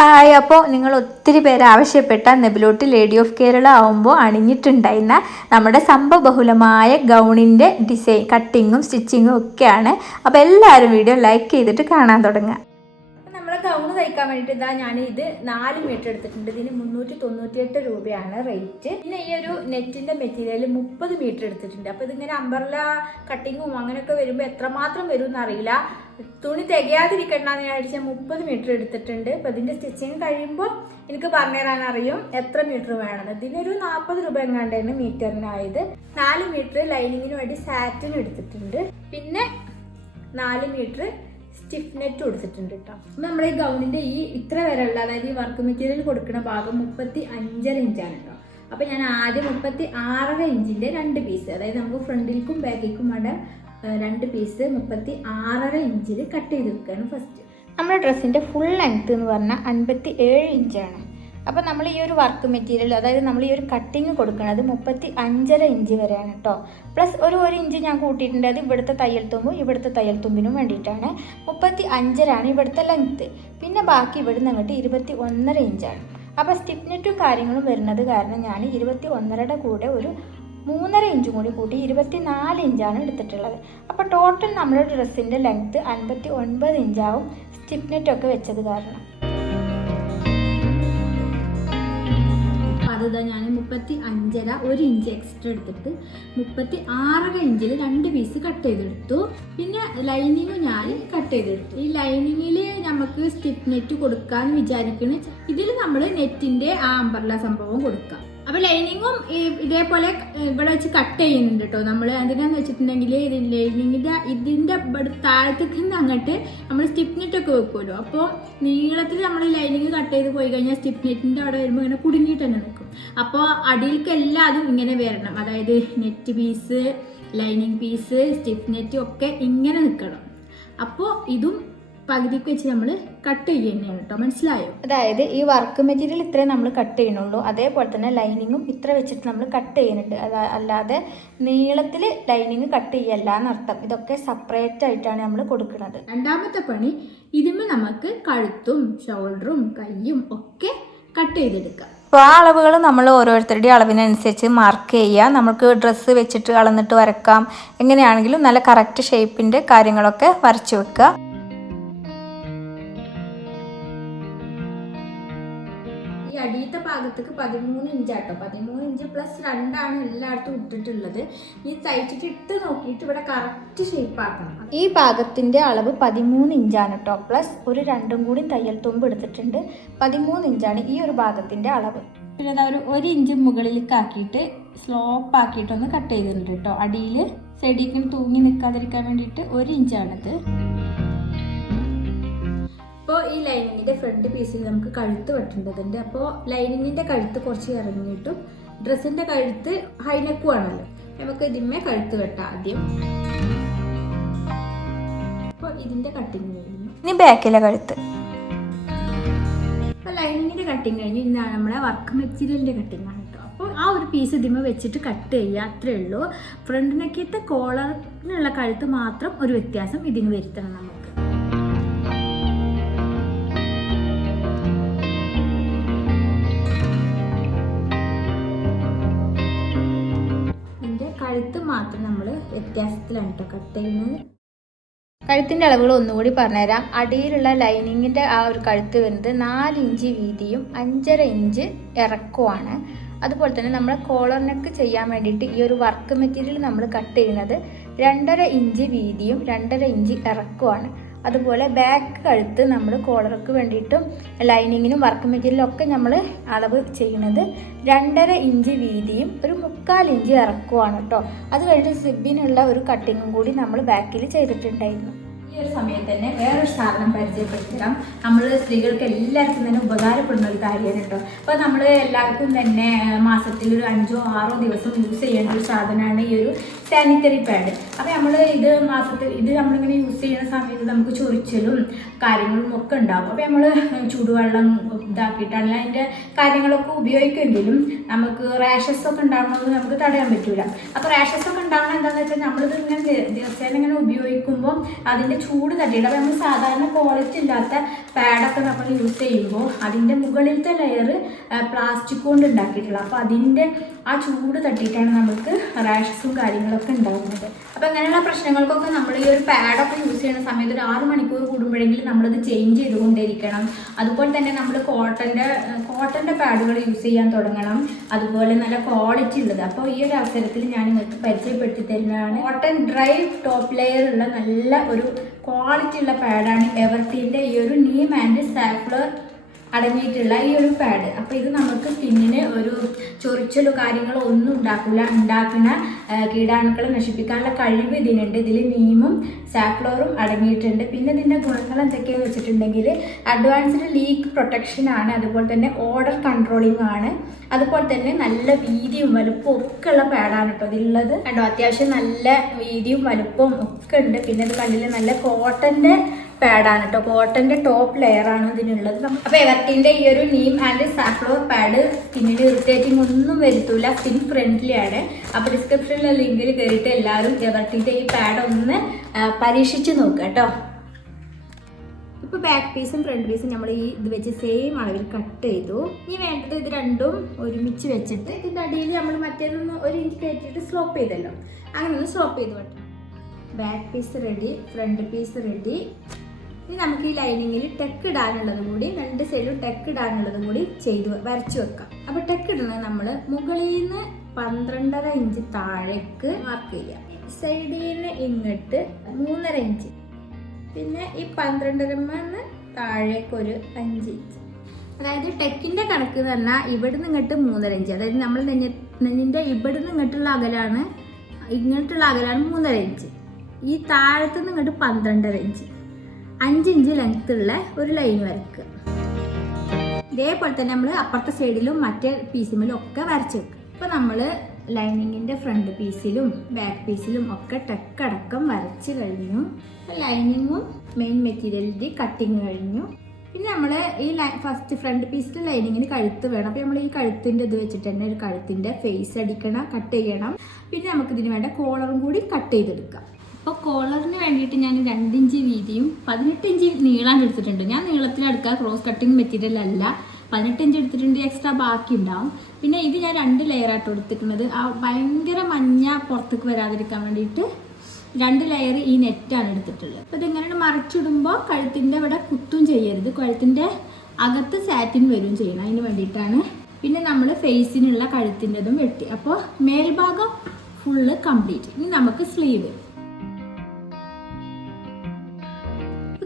Hi, അപ്പോൾ നിങ്ങൾ ഒത്തിരി പേര് ആവശ്യപ്പെട്ട നെബിലോട്ടി ലേഡി ഓഫ് കേരള ആവുമ്പോൾ അണിഞ്ഞിട്ടുണ്ടായിരുന്ന നമ്മുടെ സംഭവബഹുലമായ ഗൗണിൻ്റെ ഡിസൈൻ കട്ടിങ്ങും സ്റ്റിച്ചിങ്ങും ഒക്കെയാണ്. അപ്പോൾ എല്ലാവരും വീഡിയോ ലൈക്ക് ചെയ്തിട്ട് കാണാൻ തുടങ്ങുക. നമ്മളെ ഗൗണ് തയ്ക്കാൻ വേണ്ടിയിട്ട് ഇതാ ഞാൻ ഇത് 4 മീറ്റർ എടുത്തിട്ടുണ്ട്. ഇതിന് 398 രൂപയാണ് റേറ്റ്. പിന്നെ ഈ ഒരു നെറ്റിൻ്റെ മെറ്റീരിയൽ 30 മീറ്റർ എടുത്തിട്ടുണ്ട്. അപ്പോൾ ഇതിങ്ങനെ അംബർല കട്ടിങ്ങും അങ്ങനെയൊക്കെ വരുമ്പോൾ എത്രമാത്രം വരും എന്നറിയില്ല. തുണി തികയാതിരിക്കണ്ടെന്ന് ഞാൻ അടിച്ച 30 മീറ്റർ എടുത്തിട്ടുണ്ട്. അപ്പോൾ ഇതിൻ്റെ സ്റ്റിച്ചിങ് കഴിയുമ്പോൾ എനിക്ക് പറഞ്ഞുതരാൻ അറിയും എത്ര മീറ്റർ വേണം. ഇതിനൊരു 40 രൂപ എങ്ങാണ്ടാണ് മീറ്ററിനായത്. 4 മീറ്റർ ലൈനിങ്ങിന് വേണ്ടി സാറ്റിൻ എടുത്തിട്ടുണ്ട്. പിന്നെ 4 മീറ്റർ സ്റ്റിഫ് നെറ്റ് കൊടുത്തിട്ടുണ്ട് കേട്ടോ. നമ്മൾ ഈ ഗൗണിൻ്റെ ഈ ഇത്ര വരെയുള്ള അതായത് ഈ വർക്ക് മെറ്റീരിയൽ കൊടുക്കുന്ന ഭാഗം 35.5 ഇഞ്ചാണ് കേട്ടോ. അപ്പോൾ ഞാൻ ആദ്യം 36.5 ഇഞ്ചിൻ്റെ 2 പീസ്, അതായത് നമുക്ക് ഫ്രണ്ടിലേക്കും ബാക്കിലേക്കും വേണ്ട 2 പീസ് 36.5 ഇഞ്ചിൽ കട്ട് ചെയ്തെടുക്കുകയാണ് ഫസ്റ്റ്. നമ്മുടെ ഡ്രസ്സിൻ്റെ ഫുൾ ലെങ്ത്ത് എന്ന് പറഞ്ഞാൽ 57 ഇഞ്ചാണ്. അപ്പോൾ നമ്മൾ ഈ ഒരു വർക്ക് മെറ്റീരിയൽ അതായത് നമ്മൾ ഈ ഒരു കട്ടിങ് കൊടുക്കുന്നത് 35.5 ഇഞ്ച് വരെയാണ് കേട്ടോ. പ്ലസ് ഒരു ഇഞ്ച് ഞാൻ കൂട്ടിയിട്ടുണ്ട്. അത് ഇവിടുത്തെ തയ്യൽ തുമ്പും ഇവിടുത്തെ തയ്യൽ തുമ്പിനും വേണ്ടിയിട്ടാണ്. 35.5 ഇവിടുത്തെ ലെങ്ത്ത്. പിന്നെ ബാക്കി ഇവിടുന്ന് അങ്ങോട്ട് 21.5 ഇഞ്ചാണ്. അപ്പോൾ സ്റ്റിഫ് നെറ്റും കാര്യങ്ങളും വരുന്നത് കാരണം ഞാൻ 21.5 കൂടെ ഒരു 3.5 ഇഞ്ചും കൂടി കൂട്ടി 24 ഇഞ്ചാണ് എടുത്തിട്ടുള്ളത്. അപ്പോൾ ടോട്ടൽ നമ്മുടെ ഡ്രസ്സിൻ്റെ ലെങ്ത്ത് 59 ഇഞ്ചാവും സ്റ്റിഫ് നെറ്റൊക്കെ വെച്ചത് കാരണം. അത് ഞാൻ 35.5 1 ഇഞ്ച് എക്സ്ട്രാ എടുത്തിട്ട് 36.5 ഇഞ്ചിൽ 2 പീസ് കട്ട് ചെയ്തെടുത്തു. പിന്നെ ലൈനിങ് ഞാൻ കട്ട് ചെയ്തെടുത്തു. ഈ ലൈനിങ്ങിൽ നമുക്ക് സ്റ്റിഫ് നെറ്റ് കൊടുക്കാൻ വിചാരിക്കുന്നു. ഇതിൽ നമ്മൾ നെറ്റിൻ്റെ ആ അംബർല സംഭവം കൊടുക്കാം. അപ്പോൾ ലൈനിങ്ങും ഇതേപോലെ ഇവിടെ വെച്ച് കട്ട് ചെയ്യുന്നുണ്ട് കേട്ടോ. നമ്മൾ എന്തിനാന്ന് വെച്ചിട്ടുണ്ടെങ്കിൽ ലൈനിങ്ങിൻ്റെ ഇതിൻ്റെ താഴത്തേക്ക് നിന്ന് അങ്ങോട്ട് നമ്മൾ സ്റ്റിഫ് നെറ്റൊക്കെ വെക്കുമല്ലോ. അപ്പോൾ നീളത്തിൽ നമ്മൾ ലൈനിങ് കട്ട് ചെയ്ത് പോയി കഴിഞ്ഞാൽ സ്റ്റിഫ് നെറ്റിൻ്റെ അവിടെ വരുമ്പോൾ ഇങ്ങനെ കുടുങ്ങിയിട്ട് തന്നെ നിൽക്കും. അപ്പോൾ അടിയിലേക്ക് എല്ലാതും ഇങ്ങനെ വരണം. അതായത് net piece, lining piece, stiff net ഒക്കെ ഇങ്ങനെ നിൽക്കണം. അപ്പോൾ ഇതും പകുതിക്ക് വെച്ച് നമ്മൾ കട്ട് ചെയ്യുന്നതാണ് കേട്ടോ. മനസ്സിലായോ? അതായത് ഈ വർക്ക് മെറ്റീരിയൽ ഇത്രയും നമ്മൾ കട്ട് ചെയ്യണുള്ളൂ. അതേപോലെ തന്നെ ലൈനിങ്ങും ഇത്ര വെച്ചിട്ട് നമ്മൾ കട്ട് ചെയ്യുന്നുണ്ട്. അല്ലാതെ നീളത്തിൽ ലൈനിങ് കട്ട് ചെയ്യല്ല എന്നർത്ഥം. ഇതൊക്കെ സെപ്പറേറ്റ് ആയിട്ടാണ് നമ്മൾ കൊടുക്കുന്നത്. രണ്ടാമത്തെ പണി ഇതിന് നമുക്ക് കഴുത്തും ഷോൾഡറും കൈയും ഒക്കെ കട്ട് ചെയ്തെടുക്കാം. അപ്പോൾ ആ അളവുകൾ നമ്മൾ ഓരോരുത്തരുടെ അളവിനനുസരിച്ച് മാർക്ക് ചെയ്യുക. നമുക്ക് ഡ്രസ്സ് വെച്ചിട്ട് അളന്നിട്ട് വരക്കാം. എങ്ങനെയാണെങ്കിലും നല്ല കറക്റ്റ് ഷേപ്പിൻ്റെ കാര്യങ്ങളൊക്കെ വരച്ച് വെക്കുക. ഈ അടിയത്തെ ഭാഗത്തേക്ക് 13 ഇഞ്ചാട്ടോ. 13 ഇഞ്ച് പ്ലസ് 2 എല്ലായിടത്തും ഇട്ടിട്ടുള്ളത്. ഈ തയ്ച്ചിട്ട് ഇട്ട് നോക്കിയിട്ട് ഇവിടെ കറക്റ്റ് ഷേപ്പ് ആക്കണം. ഈ ഭാഗത്തിൻ്റെ അളവ് 13 ഇഞ്ചാണ് കേട്ടോ. പ്ലസ് ഒരു 2 കൂടി തയ്യൽ തുമ്പ് എടുത്തിട്ടുണ്ട്. 13 ഇഞ്ചാണ് ഈ ഒരു ഭാഗത്തിൻ്റെ അളവ്. പിന്നെ അതാ ഒരു ഇഞ്ച് മുകളിലേക്ക് ആക്കിയിട്ട് സ്ലോപ്പ് ആക്കിയിട്ടൊന്ന് കട്ട് ചെയ്തിട്ടുണ്ട് കേട്ടോ. അടിയിൽ സൈഡിലേക്ക് തൂങ്ങി നിൽക്കാതിരിക്കാൻ വേണ്ടിയിട്ട് 1 ഇഞ്ചാണിത്. അപ്പോൾ ഈ ലൈനിങ്ങിൻ്റെ ഫ്രണ്ട് പീസിൽ നമുക്ക് കഴുത്ത് വെട്ടേണ്ടതുണ്ട്. അപ്പോൾ ലൈനിങ്ങിൻ്റെ കഴുത്ത് കുറച്ച് ഇറങ്ങിയിട്ടും ഡ്രസ്സിൻ്റെ കഴുത്ത് ഹൈനെക്കും ആണല്ലോ. നമുക്ക് ഇതിന്മേ കഴുത്ത് വെട്ടാം ആദ്യം. അപ്പോൾ ഇതിൻ്റെ കട്ടിങ് കഴിഞ്ഞു. ഇനി ബാക്കിലെ കഴുത്ത്. അപ്പോൾ ലൈനിങ്ങിൻ്റെ കട്ടിങ് കഴിഞ്ഞു. ഇന്നാണ് നമ്മളെ വർക്ക് മെറ്റീരിയലിൻ്റെ കട്ടിങ് ആണ് കേട്ടോ. അപ്പോൾ ആ ഒരു പീസ് ഇതിന്മേ വെച്ചിട്ട് കട്ട് ചെയ്യുക, അത്രേ ഉള്ളൂ. ഫ്രണ്ടിനൊക്കെ കോളറിനുള്ള കഴുത്ത് മാത്രം ഒരു വ്യത്യാസം ഇതിന് വരുത്തണം നമുക്ക്. കഴുത്ത് മാത്രം നമ്മൾ വ്യത്യാസത്തിലാണ് കേട്ടോ കട്ട് ചെയ്യുന്നത്. കഴുത്തിൻ്റെ അളവുകൾ ഒന്നുകൂടി പറഞ്ഞുതരാം. അടിയിലുള്ള ലൈനിങ്ങിൻ്റെ ആ ഒരു കഴുത്ത് വരുന്നത് 4 ഇഞ്ച് വീതിയും 5.5 ഇഞ്ച് ഇറക്കമാണ്. അതുപോലെ തന്നെ നമ്മൾ കോളർ നെക്ക് ചെയ്യാൻ വേണ്ടിയിട്ട് ഈ ഒരു വർക്ക് മെറ്റീരിയൽ നമ്മൾ കട്ട് ചെയ്യുന്നത് 2.5 ഇഞ്ച് വീതിയും 2.5 ഇഞ്ച് ഇറക്കമാണ്. അതുപോലെ ബാക്ക് കഴുത്ത് നമ്മൾ കോളർക്ക് വേണ്ടിയിട്ടും ലൈനിങ്ങിനും വർക്ക് മെറ്റീരിയലും ഒക്കെ നമ്മൾ അളവ് ചെയ്യുന്നത് 2.5 ഇഞ്ച് വീതിയും ഒരു 3/4 ഇഞ്ച് ഇറക്കുവാണ് കേട്ടോ. അത് കഴിഞ്ഞ് സിബിനുള്ള ഒരു കട്ടിങ്ങും കൂടി നമ്മൾ ബാക്കിൽ ചെയ്തിട്ടുണ്ടായിരുന്നു. ഈ ഒരു സമയത്ത് തന്നെ വേറൊരു സാധനം പരിചയപ്പെടുത്തരാം. നമ്മൾ സ്ത്രീകൾക്ക് എല്ലാവർക്കും തന്നെ ഉപകാരപ്പെടുന്ന ഒരു കാര്യമാണ് കേട്ടോ. അപ്പോൾ നമ്മൾ എല്ലാവർക്കും തന്നെ മാസത്തിൽ ഒരു 5 or 6 ദിവസം യൂസ് ചെയ്യേണ്ട ഒരു സാധനമാണ് ഈ ഒരു സാനിറ്ററി പാഡ്. അപ്പോൾ നമ്മൾ ഇത് നമ്മളിങ്ങനെ യൂസ് ചെയ്യുന്ന സമയത്ത് നമുക്ക് ചൊറിച്ചലും കാര്യങ്ങളും ഒക്കെ ഉണ്ടാകും. അപ്പോൾ നമ്മൾ ചൂടുവെള്ളം ഇതാക്കിയിട്ടാണെങ്കിൽ അതിൻ്റെ കാര്യങ്ങളൊക്കെ ഉപയോഗിക്കുമെങ്കിലും നമുക്ക് റാഷസ് ഒക്കെ ഉണ്ടാകണമെന്ന് നമുക്ക് തടയാൻ പറ്റില്ല. അപ്പോൾ റാഷസ് ഒക്കെ ഉണ്ടാകണം എന്താണെന്ന് വെച്ചാൽ നമ്മളിത് ഇങ്ങനെ ദിവസേന ഇങ്ങനെ ഉപയോഗിക്കുമ്പോൾ അതിൻ്റെ ചൂട് തട്ടിയിട്ട്. അപ്പോൾ നമ്മൾ സാധാരണ ക്വാളിറ്റി ഇല്ലാത്ത പാഡൊക്കെ നമ്മൾ യൂസ് ചെയ്യുമ്പോൾ അതിൻ്റെ മുകളിലത്തെ ലെയർ പ്ലാസ്റ്റിക് കൊണ്ട് ഉണ്ടാക്കിയിട്ടുള്ള, അപ്പോൾ അതിൻ്റെ ആ ചൂട് തട്ടിയിട്ടാണ് നമുക്ക് റാഷസും കാര്യങ്ങളൊക്കെ ഉണ്ടാകുന്നത്. അപ്പോൾ അങ്ങനെയുള്ള പ്രശ്നങ്ങൾക്കൊക്കെ നമ്മൾ ഈ ഒരു പാഡൊക്കെ യൂസ് ചെയ്യുന്ന സമയത്ത് ഒരു 6 മണിക്കൂർ കൂടുമ്പോഴെങ്കിലും നമ്മളത് ചേഞ്ച് ചെയ്തുകൊണ്ടേയിരിക്കണം. അതുപോലെ തന്നെ നമ്മൾ കോട്ടൻ്റെ പാഡുകൾ യൂസ് ചെയ്യാൻ തുടങ്ങണം, അതുപോലെ നല്ല ക്വാളിറ്റി ഉള്ളത്. അപ്പോൾ ഈ ഒരു അവസരത്തിൽ ഞാൻ നിങ്ങൾക്ക് പരിചയപ്പെടുത്തി തരുന്നതാണ് കോട്ടൺ ഡ്രൈ ടോപ്പ് ലെയർ ഉള്ള നല്ല ഒരു ക്വാളിറ്റി ഉള്ള പാഡാണ് എവർടീൻ്റെ ഈ ഒരു നീം ആൻഡ് സാഫ്ലവർ അടങ്ങിയിട്ടുള്ള ഈ ഒരു പാഡ്. അപ്പോൾ ഇത് നമുക്ക് സ്കിന്നിന് ഒരു ചൊറിച്ചലോ കാര്യങ്ങളോ ഒന്നും ഉണ്ടാക്കുന്ന കീടാണുക്കളെ നശിപ്പിക്കാനുള്ള കഴിവ് ഇതിനുണ്ട്. ഇതിൽ നീമും സാഫ്ലവറും അടങ്ങിയിട്ടുണ്ട്. പിന്നെ ഇതിൻ്റെ ഗുണങ്ങൾ എന്തൊക്കെയാണെന്ന് വെച്ചിട്ടുണ്ടെങ്കിൽ അഡ്വാൻസ്ഡ് ലീക്ക് പ്രൊട്ടക്ഷൻ ആണ്, അതുപോലെ തന്നെ ഓഡർ കൺട്രോളിംഗ് ആണ്, അതുപോലെ തന്നെ നല്ല വീതിയും വലുപ്പവും ഒക്കെ ഉള്ള പാഡാണ് കേട്ടോ ഇതിലുള്ളത്. കേട്ടോ അത്യാവശ്യം നല്ല വീതിയും വലുപ്പവും ഒക്കെ ഉണ്ട്. പിന്നെ ഇത് കണ്ടില്ല നല്ല കോട്ടൻ്റെ പാഡാണ് കേട്ടോ, കോട്ടൻ്റെ ടോപ്പ് ലെയറാണ് ഇതിനുള്ളത്. അപ്പോൾ എവർടീൻ്റെ ഈ ഒരു നീം ആൻഡ് സാഫ്ലവർ പാഡ് സ്കിന്നിൽ ഇറിറ്റേറ്റിംഗ് ഒന്നും വരുത്തൂല, സ്കിൻ ഫ്രണ്ട്ലി ആണ്. അപ്പോൾ ഡിസ്ക്രിപ്ഷനിലെ ലിങ്കിൽ കയറിയിട്ട് എല്ലാവരും എവർടീൻ്റെ ഈ പാഡ് ഒന്ന് പരീക്ഷിച്ച് നോക്കുക കേട്ടോ. ഇപ്പോൾ ബാക്ക് പീസും ഫ്രണ്ട് പീസും നമ്മൾ ഈ ഇത് വെച്ച് സെയിം അളവിൽ കട്ട് ചെയ്തു. ഇനി വേണ്ടത് ഇത് രണ്ടും ഒരുമിച്ച് വെച്ചിട്ട് ഇതിൻ്റെ അടിയിൽ നമ്മൾ മറ്റേതൊന്ന് 1 ഇഞ്ച് കയറ്റിയിട്ട് സ്ലോപ്പ് ചെയ്തല്ലോ, അങ്ങനെ ഒന്ന് സ്ലോപ്പ് ചെയ്ത് വെക്കാം. Back piece ready, front piece ready. ഇനി നമുക്ക് ഈ ലൈനിങ്ങിൽ ടെക്ക് ഇടാനുള്ളതും കൂടി 2 സൈഡിലും ടെക്ക് ഇടാനുള്ളതും കൂടി വരച്ചു വെക്കാം. അപ്പോൾ ടെക്ക് ഇടുന്നത് നമ്മൾ മുകളിൽ നിന്ന് 12.5 ഇഞ്ച് താഴേക്ക് മാർക്ക് ചെയ്യാം, സൈഡിൽ നിന്ന് ഇങ്ങോട്ട് 3.5 ഇഞ്ച്, പിന്നെ ഈ 12.5 താഴേക്ക് ഒരു 5 ഇഞ്ച്. അതായത് ടെക്കിൻ്റെ കണക്ക് എന്ന് പറഞ്ഞാൽ ഇവിടുന്ന് ഇങ്ങോട്ട് 3.5 ഇഞ്ച്, അതായത് നമ്മൾ നെഞ്ഞിൻ്റെ ഇവിടുന്ന് ഇങ്ങോട്ടുള്ള അകലാണ് 3.5 ഇഞ്ച്. ഈ താഴത്തുനിന്ന് ഇങ്ങോട്ട് 12.5 ഇഞ്ച്, 5 ഇഞ്ച് ലെങ്ത് ഉള്ള ഒരു ലൈൻ വരയ്ക്കുക. ഇതേപോലെ തന്നെ നമ്മൾ അപ്പുറത്തെ സൈഡിലും മറ്റേ പീസിലും ഒക്കെ വരച്ച് വെക്കുക. ഇപ്പോൾ നമ്മൾ ലൈനിങ്ങിൻ്റെ ഫ്രണ്ട് പീസിലും ബാക്ക് പീസിലും ഒക്കെ ടെക്കടക്കം വരച്ച് കഴിഞ്ഞു. ലൈനിങ്ങും മെയിൻ മെറ്റീരിയലിൻ്റെ കട്ടിങ് കഴിഞ്ഞു. പിന്നെ നമ്മൾ ഈ ഫസ്റ്റ് ഫ്രണ്ട് പീസിൽ ലൈനിങ്ങിന് കഴുത്ത് വേണം. അപ്പോൾ നമ്മൾ ഈ കഴുത്തിൻ്റെ ഇത് വെച്ചിട്ട് തന്നെ ഒരു കഴുത്തിൻ്റെ ഫേസ് അടിക്കണം, കട്ട് ചെയ്യണം. പിന്നെ നമുക്കിതിന് വേണ്ട കോളറും കൂടി കട്ട് ചെയ്തെടുക്കാം. അപ്പോൾ കോളറിന് വേണ്ടിയിട്ട് ഞാൻ 2 ഇഞ്ച് വീതിയും 18 ഇഞ്ച് നീളാൻ എടുത്തിട്ടുണ്ട്. ഞാൻ നീളത്തിലെടുക്കുക, ക്രോസ് കട്ടിങ് മെറ്റീരിയൽ അല്ല. 18 ഇഞ്ച് എടുത്തിട്ടുണ്ട്, എക്സ്ട്രാ ബാക്കി ഉണ്ടാവും. പിന്നെ ഇത് ഞാൻ 2 ലെയറായിട്ട് എടുത്തിട്ടുള്ളത്. ആ ഭയങ്കര മഞ്ഞ പുറത്തേക്ക് വരാതിരിക്കാൻ വേണ്ടിയിട്ട് 2 ലെയർ ഈ നെറ്റാണ് എടുത്തിട്ടുള്ളത്. അപ്പോൾ ഇതിങ്ങനെ മറിച്ചിടുമ്പോൾ കഴുത്തിൻ്റെ ഇവിടെ കുത്തും ചെയ്യരുത്, കഴുത്തിൻ്റെ അകത്ത് സാറ്റിൻ വരും ചെയ്യണം, അതിന് വേണ്ടിയിട്ടാണ്. പിന്നെ നമ്മൾ ഫേസിനുള്ള കഴുത്തിൻ്റെതും വെട്ടി. അപ്പോൾ മേൽഭാഗം ഫുള്ള് കംപ്ലീറ്റ്. ഇനി നമുക്ക് സ്ലീവ്.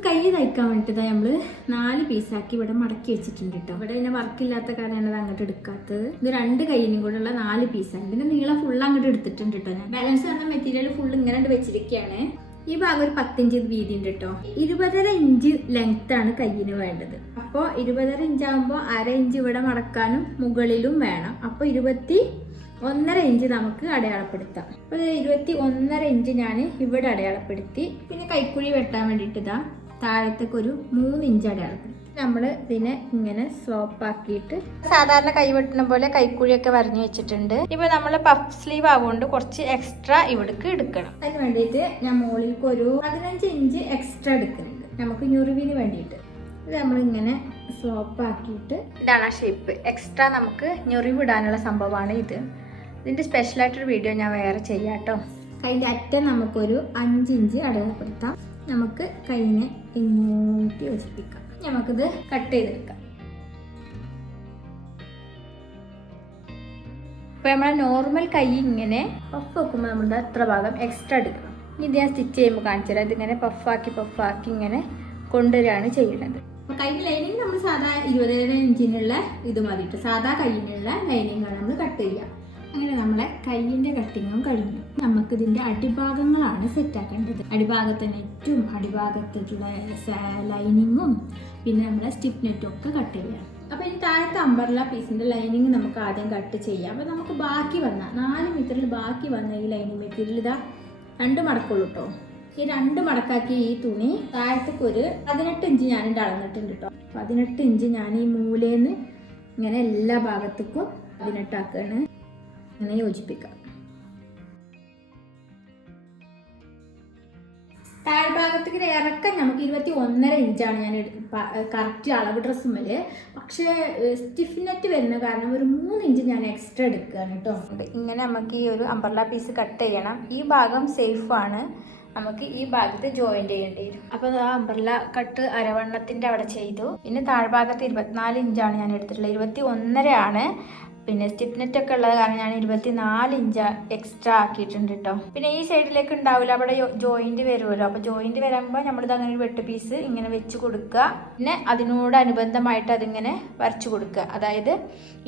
കൈ തയ്ക്കാൻ വേണ്ടിയിട്ട് നമ്മൾ 4 പീസാക്കി ഇവിടെ മടക്കി വെച്ചിട്ടുണ്ട് കേട്ടോ. ഇവിടെ പിന്നെ വർക്കില്ലാത്ത കാരണമാണ് അത് അങ്ങോട്ട് എടുക്കാത്തത്. ഇത് 2 കൈയിനും കൂടെയുള്ള 4 പീസാണ്. ഇതിൻ്റെ നീളം ഫുള്ള് അങ്ങോട്ട് എടുത്തിട്ടുണ്ട് കേട്ടോ. ഞാൻ ബാലൻസ് വന്ന മെറ്റീരിയൽ ഫുള്ള് ഇങ്ങനെ വെച്ചിരിക്കുകയാണ്. ഈ ഭാഗം ഒരു 10 ഇഞ്ച് വീതി ഉണ്ട് കേട്ടോ. 20.5 ഇഞ്ച് ലെങ്ത് ആണ് കയ്യിന് വേണ്ടത്. അപ്പോൾ 20.5 ഇഞ്ച് ആകുമ്പോൾ 1/2 ഇഞ്ച് ഇവിടെ മടക്കാനും മുകളിലും വേണം. അപ്പോൾ 21.5 ഇഞ്ച് നമുക്ക് അടയാളപ്പെടുത്താം. അപ്പോൾ 21.5 ഇഞ്ച് ഞാൻ ഇവിടെ അടയാളപ്പെടുത്തി. പിന്നെ കൈക്കുഴി വെട്ടാൻ വേണ്ടിയിട്ട് ഇതാ താഴത്തേക്ക് ഒരു 3 ഇഞ്ച് അടയാളപ്പെടുത്തി. നമ്മൾ ഇതിനെ ഇങ്ങനെ സ്ലോപ്പ് ആക്കിയിട്ട് സാധാരണ കൈ വെട്ടുന്ന പോലെ കൈക്കുഴിയൊക്കെ വരഞ്ഞു വെച്ചിട്ടുണ്ട്. ഇപ്പോൾ നമ്മൾ പഫ് സ്ലീവ് ആവുകൊണ്ട് കുറച്ച് എക്സ്ട്രാ ഇവിടേക്ക് എടുക്കണം. അതിന് വേണ്ടിയിട്ട് ഞാൻ മുകളിലേക്ക് ഒരു 15 ഇഞ്ച് എക്സ്ട്രാ എടുക്കുന്നുണ്ട്, നമുക്ക് ഞുറിവിന് വേണ്ടിയിട്ട്. ഇത് നമ്മളിങ്ങനെ സ്ലോപ്പ് ആക്കിയിട്ട് ഇതാണ് ആ ഷേപ്പ്. എക്സ്ട്രാ നമുക്ക് ഞുറിവിടാനുള്ള സംഭവമാണ് ഇത്. ഇതിൻ്റെ സ്പെഷ്യലായിട്ടൊരു വീഡിയോ ഞാൻ വേറെ ചെയ്യാം കേട്ടോ. കൈൻ്റെ അറ്റം നമുക്കൊരു 5 ഇഞ്ച് അടയാളപ്പെടുത്താം. നമുക്ക് കൈനെ ഇങ്ങോട്ട് യോജിപ്പിക്കാം. നമുക്കിത് കട്ട് ചെയ്തെടുക്കാം. ഇപ്പോൾ നമ്മളെ നോർമൽ കൈ ഇങ്ങനെ പഫ് വെക്കുമ്പോൾ നമ്മളുടെ അത്ര ഭാഗം എക്സ്ട്രാ എടുക്കണം. ഇത് ഞാൻ സ്റ്റിച്ച് ചെയ്യുമ്പോൾ കാണിച്ചു തരാം. ഇതിങ്ങനെ പഫാക്കി ഇങ്ങനെ കൊണ്ടുവരികയാണ് ചെയ്യുന്നത്. അപ്പോൾ കൈ ലൈനിങ് നമ്മൾ സാധാ 20.5 ഇഞ്ചിനുള്ള ഇത് മതിയിട്ട് സാധാ കൈയിനുള്ള ലൈനിങ്ങാണ് നമ്മൾ കട്ട് ചെയ്യുക. അങ്ങനെ നമ്മളെ കൈയിൻ്റെ കട്ടിങ്ങും കഴിഞ്ഞു. നമുക്കിതിൻ്റെ അടിഭാഗങ്ങളാണ് സെറ്റാക്കേണ്ടത്. അടിഭാഗത്തെ നെറ്റും അടിഭാഗത്തുള്ള ലൈനിങ്ങും പിന്നെ നമ്മളെ സ്റ്റിഫ് നെറ്റും ഒക്കെ കട്ട് ചെയ്യാം. അപ്പോൾ ഇനി താഴത്തെ അമ്പർല പീസിൻ്റെ ലൈനിങ് നമുക്ക് ആദ്യം കട്ട് ചെയ്യാം. അപ്പോൾ നമുക്ക് ബാക്കി വന്ന 4 മീറ്ററിൽ ബാക്കി വന്ന ഈ ലൈനിങ് മെറ്റീരിയൽ ഇതാ 2 മടക്കുള്ളൂ കേട്ടോ. ഈ 2 മടക്കാക്കി ഈ തുണി താഴത്തേക്ക് ഒരു 18 ഇഞ്ച് ഞാനിട്ട് അളന്നിട്ടുണ്ട് കേട്ടോ. 18 ഇഞ്ച് ഞാൻ ഈ മൂലേന്ന് ഇങ്ങനെ എല്ലാ ഭാഗത്തേക്കും 18 ആക്കുകയാണ്. അങ്ങനെ യോജിപ്പിക്കാം. താഴ്ഭാഗത്തേക്ക് ഇറക്കം നമുക്ക് 21.5 ഇഞ്ചാണ് ഞാൻ കറക്റ്റ് അളവ് ഡ്രസ്സുമ്മൽ. പക്ഷേ സ്റ്റിഫ്നെറ്റ് വരുന്ന കാരണം ഒരു 3 ഇഞ്ച് ഞാൻ എക്സ്ട്രാ എടുക്കുകയാണ് കേട്ടോ. ഇങ്ങനെ നമുക്ക് ഈ ഒരു അംബ്രല്ല പീസ് കട്ട് ചെയ്യണം. ഈ ഭാഗം സേഫാണ്, നമുക്ക് ഈ ഭാഗത്ത് ജോയിൻ ചെയ്യേണ്ടി വരും. അപ്പോൾ ആ അംബ്രല്ല കട്ട് അരവണ്ണത്തിൻ്റെ അവിടെ ചെയ്തു. പിന്നെ താഴ്ഭാഗത്ത് 24 ഇഞ്ചാണ് ഞാൻ എടുത്തിട്ടുള്ളത്, 21.5 ആണ്. പിന്നെ സ്റ്റിഫ്നെറ്റ് ഒക്കെ ഉള്ളത് കാരണം ഞാൻ 24 ഇഞ്ച് എക്സ്ട്രാ ആക്കിയിട്ടുണ്ട് കേട്ടോ. പിന്നെ ഈ സൈഡിലേക്ക് ഉണ്ടാവില്ല, അവിടെ ജോയിന്റ് വരുമല്ലോ. അപ്പോൾ ജോയിന്റ് വരുമ്പോൾ നമ്മളിത് അങ്ങനെ ഒരു വെട്ട് പീസ് ഇങ്ങനെ വെച്ച് കൊടുക്കുക. പിന്നെ അതിനോടനുബന്ധമായിട്ട് അതിങ്ങനെ വരച്ചു കൊടുക്കുക. അതായത്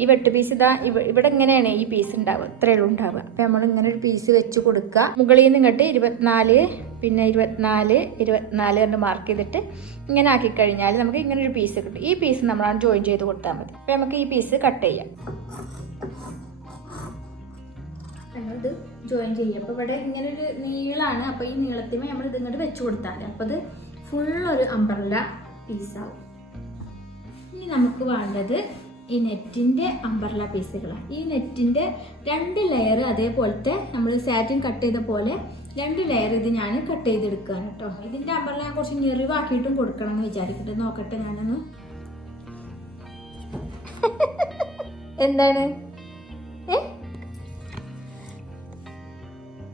ഈ വെട്ട് പീസ് ഇതാ ഇവിടെ ഇങ്ങനെയാണ് ഈ പീസ് ഉണ്ടാവുക, ഇത്രയേ ഉള്ളൂ ഉണ്ടാവുക. അപ്പോൾ നമ്മൾ ഇങ്ങനെ ഒരു പീസ് വെച്ച് കൊടുക്കുക. മുകളിൽ നിന്ന് ഇങ്ങോട്ട് 24, പിന്നെ 24, 24 കണ്ട് മാർക്ക് ചെയ്തിട്ട് ഇങ്ങനെ ആക്കി കഴിഞ്ഞാൽ നമുക്ക് ഇങ്ങനെ ഒരു പീസ് കിട്ടും. ഈ പീസ് നമ്മളാണ് ജോയിൻ ചെയ്ത് കൊടുത്താൽ മതി. അപ്പോൾ നമുക്ക് ഈ പീസ് കട്ട് ചെയ്യാം. നമ്മളിത് ജോയിൻ ചെയ്യും. അപ്പോൾ ഇവിടെ ഇങ്ങനെ ഒരു നീളമാണ്. അപ്പോൾ ഈ നീളത്തിന് നമ്മൾ ഇത് ഇങ്ങോട്ട് വെച്ച് കൊടുത്താൽ മതി. അപ്പോൾ ഇത് ഫുള്ളൊരു അംബ്രല്ല പീസാവും. ഇനി നമുക്ക് വേണ്ടത് ഈ നെറ്റിൻ്റെ അംബ്രല്ല പീസുകളാണ്. ഈ നെറ്റിൻ്റെ 2 ലെയർ അതേപോലത്തെ നമ്മൾ സാറ്റിൻ കട്ട് ചെയ്ത പോലെ 2 ലെയർ ഇത് ഞാൻ കട്ട് ചെയ്തെടുക്കുകയാണ് കേട്ടോ. ഇതിൻ്റെ അംബ്രല്ല ഞാൻ കുറച്ച് ഞെറിവാക്കിയിട്ടും കൊടുക്കണം എന്ന് വിചാരിക്കട്ടെ. നോക്കട്ടെ ഞാനൊന്ന്. എന്താണ്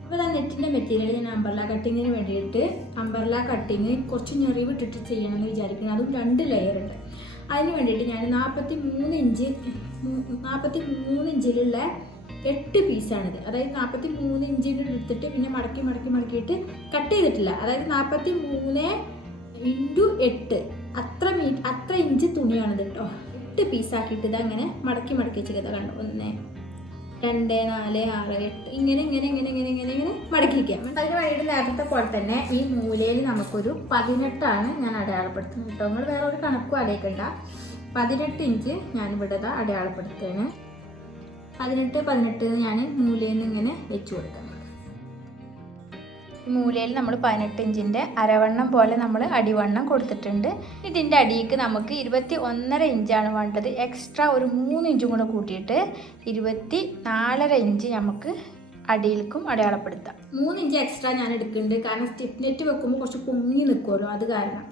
അപ്പോൾ ആ നെറ്റിൻ്റെ മെറ്റീരിയൽ ഞാൻ അംബ്രല്ല കട്ടിങ്ങിന് വേണ്ടിയിട്ട് അംബ്രല്ല കട്ടിങ് കുറച്ച് ഞെറിവിട്ടിട്ട് ചെയ്യണമെന്ന് വിചാരിക്കുന്നത്. അതും 2 ലെയർ ഉണ്ട്. അതിന് വേണ്ടിയിട്ട് ഞാൻ 43 ഇഞ്ചിലുള്ള 8 പീസാണിത്. അതായത് 43 ഇഞ്ചിൻ്റെ എടുത്തിട്ട് പിന്നെ മടക്കിയിട്ട് കട്ട് ചെയ്തിട്ടില്ല. അതായത് 43 × 8 അത്ര ഇഞ്ച് തുണിയാണിത് കേട്ടോ. 8 പീസാക്കിയിട്ട് ഇത് അങ്ങനെ മടക്കി വെച്ചത് കണ്ടോ. 1, 2, 4, 6, 8 ഇങ്ങനെ മടക്കി വയ്ക്കാം. അതിന് വേണ്ടിയിട്ട് നേരത്തെ പോലെ തന്നെ ഈ മൂലയിൽ നമുക്കൊരു 18 ഞാൻ അടയാളപ്പെടുത്തുന്നത് കേട്ടോ. നിങ്ങൾ വേറെ ഒരു കണക്കും അടയിക്കണ്ട. 18 ഇഞ്ച് ഞാൻ ഇവിടെ അടയാളപ്പെടുത്തുകയാണ്. 18 ഞാൻ മൂലയിൽ നിന്ന് ഇങ്ങനെ വെച്ച് കൊടുക്കാം. ഈ മൂലയിൽ നമ്മൾ 18 ഇഞ്ചിൻ്റെ അരവണ്ണം പോലെ നമ്മൾ അടിവണ്ണം കൊടുത്തിട്ടുണ്ട്. ഇതിൻ്റെ അടിയിലേക്ക് നമുക്ക് 21.5 ഇഞ്ചാണ് വേണ്ടത്. എക്സ്ട്രാ ഒരു 3 ഇഞ്ചും കൂടെ കൂട്ടിയിട്ട് 24.5 ഇഞ്ച് നമുക്ക് അടിയിലേക്കും അടയാളപ്പെടുത്താം. 3 ഇഞ്ച് എക്സ്ട്രാ ഞാൻ എടുക്കുന്നുണ്ട്. കാരണം സ്റ്റിഫ്നെറ്റ് വെക്കുമ്പോൾ കുറച്ച് പൊങ്ങി നിൽക്കുമല്ലോ, അത് കാരണം.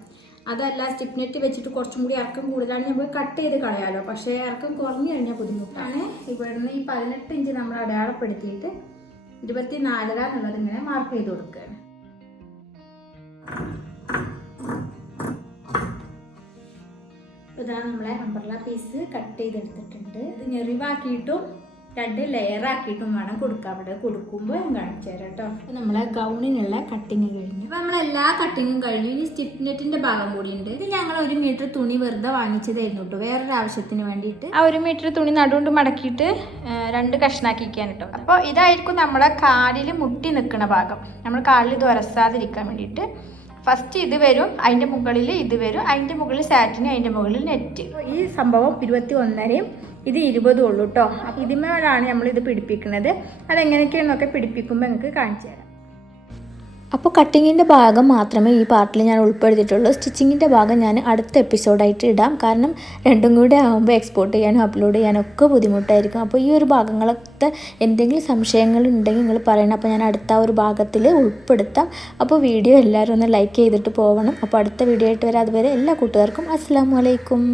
അതല്ല, സ്റ്റിഫ്നെറ്റ് വെച്ചിട്ട് കുറച്ചും കൂടി ഇറക്കം കൂടുതലാണ് നമുക്ക് കട്ട് ചെയ്ത് കളയാമല്ലോ. പക്ഷേ ഇറക്കം കുറഞ്ഞു കഴിഞ്ഞാൽ ബുദ്ധിമുട്ടാണ്. ഇവിടുന്ന് ഈ 18 ഇഞ്ച് നമ്മൾ അടയാളപ്പെടുത്തിയിട്ട് 24 എന്നുള്ളത് ഇങ്ങനെ മാർക്ക് ചെയ്ത് കൊടുക്കുകയാണ്. ഇതാണ് നമ്മളെ അംബ്രല്ല പീസ് കട്ട് ചെയ്തെടുത്തിട്ടുണ്ട്. ഇത് ഞെറിവാക്കിയിട്ടും 2 ലെയർ ആക്കിയിട്ടും വേണം കൊടുക്കാൻ. അവിടെ കൊടുക്കുമ്പോൾ ഞാൻ കാണിച്ചു തരാം കേട്ടോ. അപ്പോൾ നമ്മളെ ഗൗണിനുള്ള കട്ടിങ് കഴിഞ്ഞു. അപ്പോൾ നമ്മളെല്ലാ കട്ടിങ്ങും കഴിഞ്ഞു. ഇനി സ്റ്റിഫ്നെറ്റിൻ്റെ ഭാഗം കൂടി ഉണ്ട്. ഇത് ഞങ്ങൾ 1 മീറ്റർ തുണി വെറുതെ വാങ്ങിച്ചതായിരുന്നു കേട്ടോ, വേറൊരു ആവശ്യത്തിന് വേണ്ടിയിട്ട്. ആ 1 മീറ്റർ തുണി നടുകൊണ്ട് മടക്കിയിട്ട് 2 കഷ്ണാക്കിക്കാൻ കേട്ടോ. അപ്പോൾ ഇതായിരിക്കും നമ്മുടെ കാലിൽ മുട്ടി നിൽക്കുന്ന ഭാഗം. നമ്മൾ കാലിൽ ഇത് ഉരസാതിരിക്കാൻ വേണ്ടിയിട്ട് ഫസ്റ്റ് ഇത് വരും, അതിൻ്റെ മുകളിൽ ഇത് വരും, അതിൻ്റെ മുകളിൽ സാറ്റിന്, അതിൻ്റെ മുകളിൽ നെറ്റ്. ഈ സംഭവം 21.5 ഇത് 20 ഉള്ളൂ കേട്ടോ. അപ്പോൾ ഇതിന്മേലാണ് നമ്മളിത് പിടിപ്പിക്കുന്നത്. അതെങ്ങനെയൊക്കെയാണെന്നൊക്കെ പിടിപ്പിക്കുമ്പോൾ നിങ്ങൾക്ക് കാണിച്ചു തരാം. അപ്പോൾ കട്ടിങ്ങിൻ്റെ ഭാഗം മാത്രമേ ഈ പാർട്ടിൽ ഞാൻ ഉൾപ്പെടുത്തിയിട്ടുള്ളൂ. സ്റ്റിച്ചിങ്ങിൻ്റെ ഭാഗം ഞാൻ അടുത്ത എപ്പിസോഡായിട്ട് ഇടാം. കാരണം രണ്ടും കൂടെ ആകുമ്പോൾ എക്സ്പോർട്ട് ചെയ്യാനും അപ്ലോഡ് ചെയ്യാനും ഒക്കെ ബുദ്ധിമുട്ടായിരിക്കും. അപ്പോൾ ഈ ഒരു ഭാഗങ്ങളൊക്കെ എന്തെങ്കിലും സംശയങ്ങൾ ഉണ്ടെങ്കിൽ നിങ്ങൾ പറയണം. അപ്പോൾ ഞാൻ അടുത്ത ഒരു ഭാഗത്തിൽ ഉൾപ്പെടുത്താം. അപ്പോൾ വീഡിയോ എല്ലാവരും ഒന്ന് ലൈക്ക് ചെയ്തിട്ട് പോകണം. അപ്പോൾ അടുത്ത വീഡിയോ ആയിട്ട് വരാം. അതുവരെ എല്ലാ കൂട്ടുകാർക്കും അസ്സലാമു അലൈക്കും.